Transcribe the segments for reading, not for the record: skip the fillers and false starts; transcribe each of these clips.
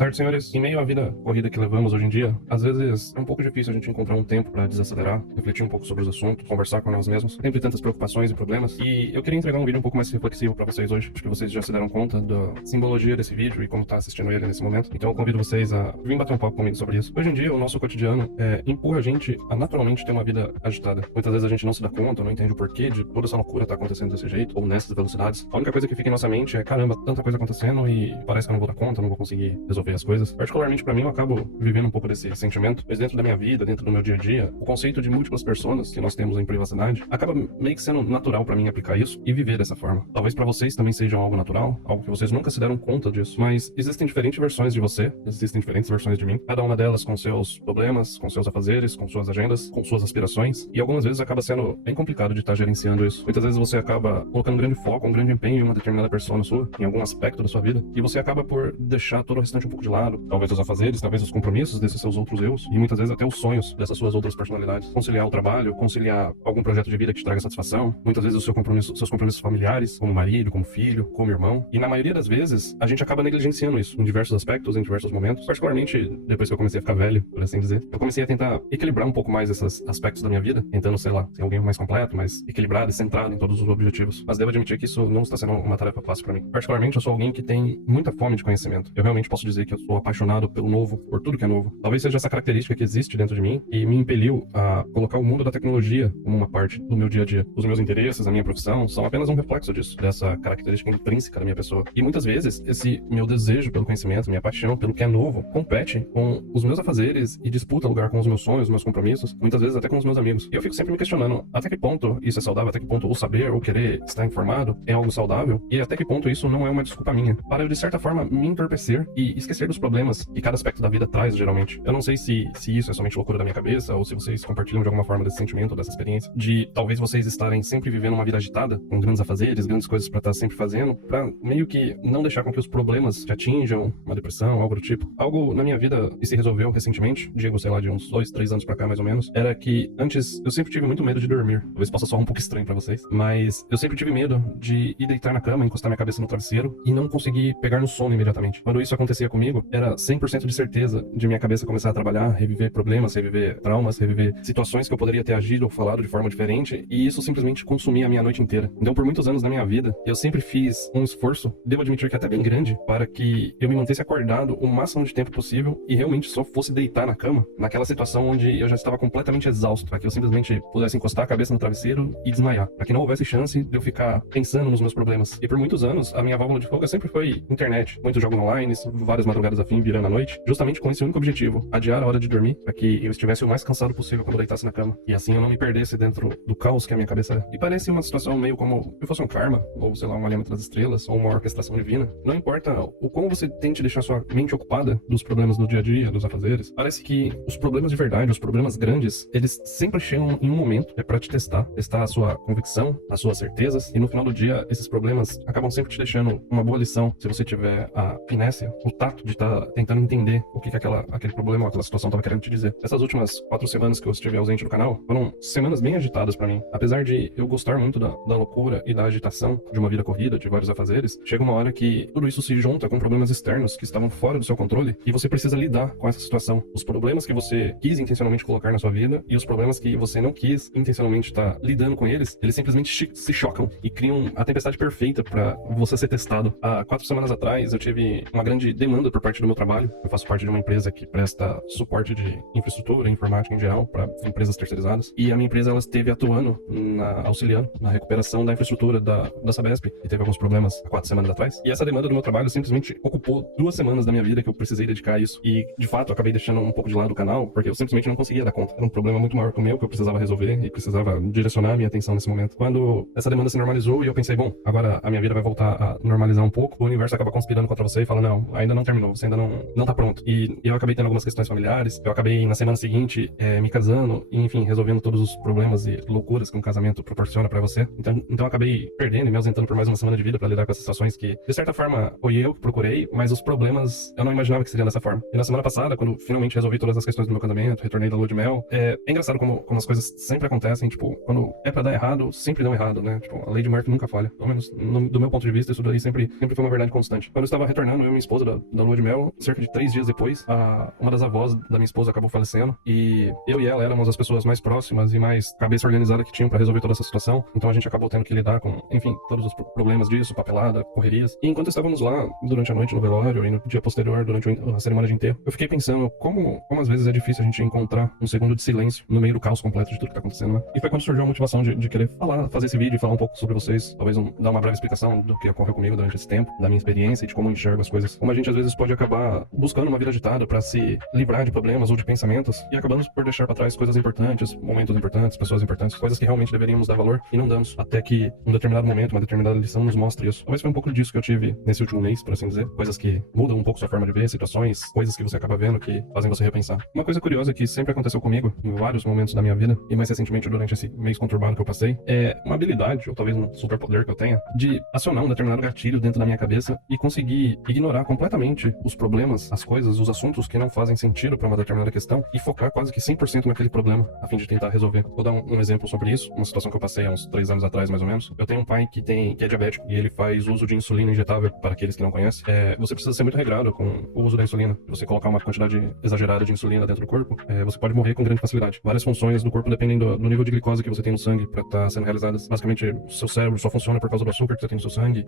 tarde, senhores. Em meio à vida corrida que levamos hoje em dia, às vezes é um pouco difícil a gente encontrar um tempo para desacelerar, refletir um pouco sobre os assuntos, conversar com nós mesmos, sempre tantas preocupações e problemas. E eu queria entregar um vídeo um pouco mais reflexivo para vocês hoje. Acho que vocês já se deram conta da simbologia desse vídeo e como tá assistindo ele nesse momento. Então eu convido vocês a vir bater um papo comigo sobre isso. Hoje em dia, o nosso cotidiano empurra a gente a naturalmente ter uma vida agitada. Muitas vezes a gente não se dá conta, não entende o porquê de toda essa loucura tá acontecendo desse jeito, ou nessas velocidades. A única coisa que fica em nossa mente é, caramba, tanta coisa acontecendo e parece que eu não vou dar conta, não vou conseguir resolver as coisas. Particularmente pra mim, eu acabo vivendo um pouco desse sentimento, mas dentro da minha vida, dentro do meu dia a dia, o conceito de múltiplas personas que nós temos em privacidade acaba meio que sendo natural pra mim aplicar isso e viver dessa forma. Talvez pra vocês também seja algo natural, algo que vocês nunca se deram conta disso, mas existem diferentes versões de você, existem diferentes versões de mim, cada uma delas com seus problemas, com seus afazeres, com suas agendas, com suas aspirações, e algumas vezes acaba sendo bem complicado de estar gerenciando isso. Muitas vezes você acaba colocando um grande foco, um grande empenho em uma determinada persona sua, em algum aspecto da sua vida, e você acaba por deixar todo o restante um pouco de lado, talvez os afazeres, talvez os compromissos desses seus outros eus, e muitas vezes até os sonhos dessas suas outras personalidades. Conciliar o trabalho, conciliar algum projeto de vida que te traga satisfação, muitas vezes seus compromissos familiares, como marido, como filho, como irmão, e na maioria das vezes a gente acaba negligenciando isso, em diversos aspectos, em diversos momentos. Particularmente, depois que eu comecei a ficar velho, por assim dizer, eu comecei a tentar equilibrar um pouco mais esses aspectos da minha vida, tentando, sei lá, ser alguém mais completo, mais equilibrado e centrado em todos os objetivos. Mas devo admitir que isso não está sendo uma tarefa fácil pra mim. Particularmente, eu sou alguém que tem muita fome de conhecimento. Eu realmente posso dizer que eu sou apaixonado pelo novo, por tudo que é novo. Talvez seja essa característica que existe dentro de mim e me impeliu a colocar o mundo da tecnologia como uma parte do meu dia a dia. Os meus interesses, a minha profissão, são apenas um reflexo disso, dessa característica intrínseca da minha pessoa. E muitas vezes, esse meu desejo pelo conhecimento, minha paixão pelo que é novo, compete com os meus afazeres e disputa lugar com os meus sonhos, os meus compromissos, muitas vezes até com os meus amigos. E eu fico sempre me questionando até que ponto isso é saudável, até que ponto o saber ou querer estar informado é algo saudável, e até que ponto isso não é uma desculpa minha para, de certa forma, me entorpecer e esquecer dos problemas que cada aspecto da vida traz, geralmente. Eu não sei se isso é somente loucura da minha cabeça, ou se vocês compartilham de alguma forma desse sentimento, dessa experiência, de talvez vocês estarem sempre vivendo uma vida agitada, com grandes afazeres, grandes coisas pra estar sempre fazendo, pra meio que não deixar com que os problemas te atinjam, uma depressão, algo do tipo. Algo na minha vida que se resolveu recentemente, digo, sei lá, de uns 2, 3 anos pra cá, mais ou menos, era que antes eu sempre tive muito medo de dormir. Talvez possa soar um pouco estranho pra vocês, mas eu sempre tive medo de ir deitar na cama, encostar minha cabeça no travesseiro e não conseguir pegar no sono imediatamente. Quando isso acontecia comigo, era 100% de certeza de minha cabeça começar a trabalhar, reviver problemas, reviver traumas, reviver situações que eu poderia ter agido ou falado de forma diferente, e isso simplesmente consumia a minha noite inteira. Então, por muitos anos da minha vida, eu sempre fiz um esforço, devo admitir que até bem grande, para que eu me mantesse acordado o máximo de tempo possível e realmente só fosse deitar na cama, naquela situação onde eu já estava completamente exausto, para que eu simplesmente pudesse encostar a cabeça no travesseiro e desmaiar, para que não houvesse chance de eu ficar pensando nos meus problemas. E por muitos anos, a minha válvula de fuga sempre foi internet, muitos jogos online, várias madrugadas a fim, virando a noite, justamente com esse único objetivo, adiar a hora de dormir, para que eu estivesse o mais cansado possível quando eu deitasse na cama, e assim eu não me perdesse dentro do caos que é a minha cabeça é. E parece uma situação meio como se fosse um karma, ou sei lá, um alinhamento das estrelas, ou uma orquestração divina. Não importa o como você tente deixar sua mente ocupada dos problemas do dia a dia, dos afazeres, parece que os problemas de verdade, os problemas grandes, eles sempre chegam em um momento para te testar a sua convicção, as suas certezas, e no final do dia, esses problemas acabam sempre te deixando uma boa lição, se você tiver a finesse, o tato de estar tentando entender o que aquele problema ou aquela situação estava querendo te dizer. Essas últimas 4 semanas que eu estive ausente do canal, foram semanas bem agitadas pra mim. Apesar de eu gostar muito da loucura e da agitação de uma vida corrida, de vários afazeres, chega uma hora que tudo isso se junta com problemas externos que estavam fora do seu controle e você precisa lidar com essa situação. Os problemas que você quis intencionalmente colocar na sua vida e os problemas que você não quis intencionalmente estar lidando com eles simplesmente se chocam e criam a tempestade perfeita pra você ser testado. Há 4 semanas atrás eu tive uma grande demanda por parte do meu trabalho. Eu faço parte de uma empresa que presta suporte de infraestrutura, informática em geral, para empresas terceirizadas. E a minha empresa, ela esteve atuando, auxiliando na recuperação da infraestrutura da Sabesp, que teve alguns problemas há 4 semanas atrás. E essa demanda do meu trabalho simplesmente ocupou 2 semanas da minha vida que eu precisei dedicar a isso. E, de fato, eu acabei deixando um pouco de lado o canal, porque eu simplesmente não conseguia dar conta. Era um problema muito maior que o meu, que eu precisava resolver e precisava direcionar a minha atenção nesse momento. Quando essa demanda se normalizou e eu pensei, bom, agora a minha vida vai voltar a normalizar um pouco, o universo acaba conspirando contra você e fala, não, ainda não terminou, você ainda não tá pronto. E eu acabei tendo algumas questões familiares, eu acabei na semana seguinte me casando e, enfim, resolvendo todos os problemas e loucuras que um casamento proporciona pra você. Então eu acabei perdendo e me ausentando por mais uma semana de vida pra lidar com essas situações que, de certa forma, foi eu que procurei, mas os problemas eu não imaginava que seriam dessa forma. E na semana passada, quando finalmente resolvi todas as questões do meu casamento, retornei da lua de mel, é engraçado como as coisas sempre acontecem, tipo, quando é pra dar errado, sempre dão errado, né? Tipo, a lei de Murphy nunca falha. Pelo menos do meu ponto de vista, isso daí sempre foi uma verdade constante. Quando eu estava retornando, eu e minha esposa da lua lua de mel, cerca de 3 dias depois, uma das avós da minha esposa acabou falecendo, e eu e ela éramos as pessoas mais próximas e mais cabeça organizada que tinham pra resolver toda essa situação. Então a gente acabou tendo que lidar com, enfim, todos os problemas disso, papelada, correrias. E enquanto estávamos lá, durante a noite no velório e no dia posterior, durante a cerimônia de enterro, eu fiquei pensando como às vezes é difícil a gente encontrar um segundo de silêncio no meio do caos completo de tudo que tá acontecendo, né? E foi quando surgiu a motivação de querer fazer esse vídeo e falar um pouco sobre vocês, talvez dar uma breve explicação do que ocorreu comigo durante esse tempo, da minha experiência e de como eu enxergo as coisas. Como a gente às vezes pode acabar buscando uma vida agitada pra se livrar de problemas ou de pensamentos e acabamos por deixar pra trás coisas importantes, momentos importantes, pessoas importantes, coisas que realmente deveríamos dar valor e não damos, até que um determinado momento, uma determinada lição nos mostre isso. Talvez foi um pouco disso que eu tive nesse último mês, por assim dizer, coisas que mudam um pouco sua forma de ver situações, coisas que você acaba vendo que fazem você repensar. Uma coisa curiosa que sempre aconteceu comigo em vários momentos da minha vida, e mais recentemente durante esse mês conturbado que eu passei, é uma habilidade, ou talvez um superpoder que eu tenha, de acionar um determinado gatilho dentro da minha cabeça e conseguir ignorar completamente os problemas, as coisas, os assuntos que não fazem sentido para uma determinada questão e focar quase que 100% naquele problema, a fim de tentar resolver. Vou dar um exemplo sobre isso, uma situação que eu passei há uns 3 anos atrás, mais ou menos. Eu tenho um pai que é diabético e ele faz uso de insulina injetável. Para aqueles que não conhecem, você precisa ser muito regrado com o uso da insulina. Se você colocar uma quantidade exagerada de insulina dentro do corpo, você pode morrer com grande facilidade. Várias funções do corpo dependem do nível de glicose que você tem no sangue para estar sendo realizadas. Basicamente, o seu cérebro só funciona por causa do açúcar que você tem no seu sangue.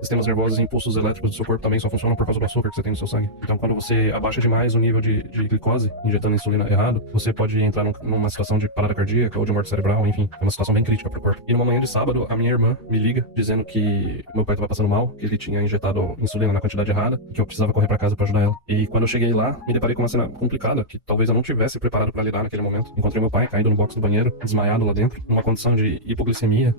Sistemas nervosos e impulsos elétricos do seu corpo também só funcionam por causa do açúcar que você tem no seu sangue. Então, quando você abaixa demais o nível de glicose, injetando insulina errado, você pode entrar numa situação de parada cardíaca ou de morte cerebral, enfim, é uma situação bem crítica para o corpo. E numa manhã de sábado, a minha irmã me liga dizendo que meu pai estava passando mal, que ele tinha injetado insulina na quantidade errada e que eu precisava correr para casa para ajudar ela. E quando eu cheguei lá, me deparei com uma cena complicada que talvez eu não tivesse preparado para lidar naquele momento. Encontrei meu pai caído no box do banheiro, desmaiado lá dentro, numa condição de hipoglicemia,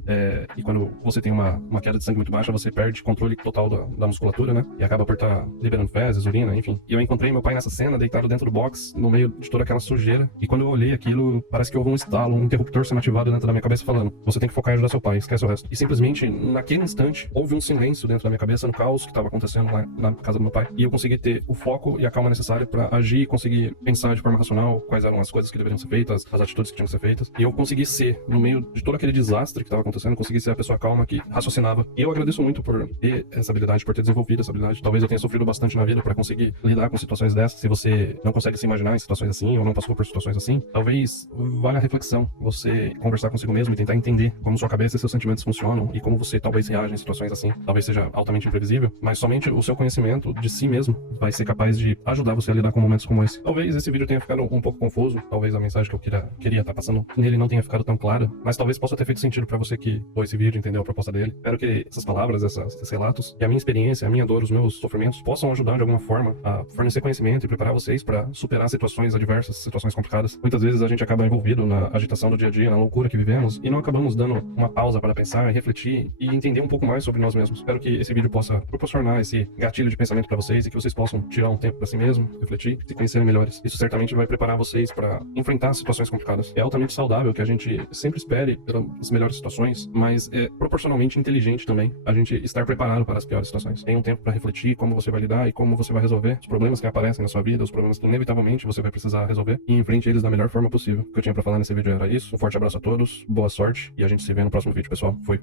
e quando você tem uma queda de sangue muito baixa, você perde controle total da musculatura, né? E acaba por estar liberando fezes, urina, enfim. E eu encontrei meu pai nessa cena, deitado dentro do box, no meio de toda aquela sujeira. E quando eu olhei aquilo, parece que houve um estalo, um interruptor sendo ativado dentro da minha cabeça falando: você tem que focar em ajudar seu pai, esquece o resto. E simplesmente, naquele instante, houve um silêncio dentro da minha cabeça, no caos que estava acontecendo lá na casa do meu pai. E eu consegui ter o foco e a calma necessária para agir e conseguir pensar de forma racional quais eram as coisas que deveriam ser feitas, as atitudes que tinham que ser feitas. E eu consegui ser, no meio de todo aquele desastre que estava acontecendo, consegui ser a pessoa calma que raciocinava. E eu agradeço muito por ter essa habilidade, por ter desenvolvido essa habilidade. Talvez eu tenha sofrido bastante na vida para conseguir lidar com situações dessas. Se você não consegue se imaginar em situações assim, ou não passou por situações assim, talvez valha a reflexão. Você conversar consigo mesmo e tentar entender como sua cabeça e seus sentimentos funcionam e como você talvez reage em situações assim. Talvez seja altamente imprevisível, mas somente o seu conhecimento de si mesmo vai ser capaz de ajudar você a lidar com momentos como esse. Talvez esse vídeo tenha ficado um pouco confuso, talvez a mensagem que eu queria estar passando nele não tenha ficado tão clara, mas talvez possa ter feito sentido pra você que viu esse vídeo, entendeu a proposta dele. Espero que essas palavras, esses relatos e a minha experiência, a minha dor, os meus sofrimentos possam ajudar de alguma forma a fornecer conhecimento e preparar vocês pra superar situações adversas, situações complicadas. Muitas vezes a gente acaba envolvido na agitação do dia a dia, na loucura que vivemos e não acabamos dando uma pausa para pensar, refletir e entender um pouco mais sobre nós mesmos. Espero que esse vídeo possa proporcionar esse gatilho de pensamento pra vocês e que vocês possam tirar um tempo pra si mesmo, refletir, se conhecerem melhores. Isso certamente vai preparar vocês pra enfrentar situações complicadas. É altamente saudável que a gente sempre espere pelas melhores situações, mas é proporcionalmente inteligente também a gente estar preparado para as piores situações. Tenha um tempo pra refletir como você vai lidar e como você vai resolver os problemas que aparecem na sua vida, os problemas que inevitavelmente você vai precisar resolver e enfrente eles da melhor forma possível. O que eu tinha pra falar nesse vídeo era isso. Um forte abraço a todos, boa sorte e a gente se vê no próximo vídeo, pessoal. Fui.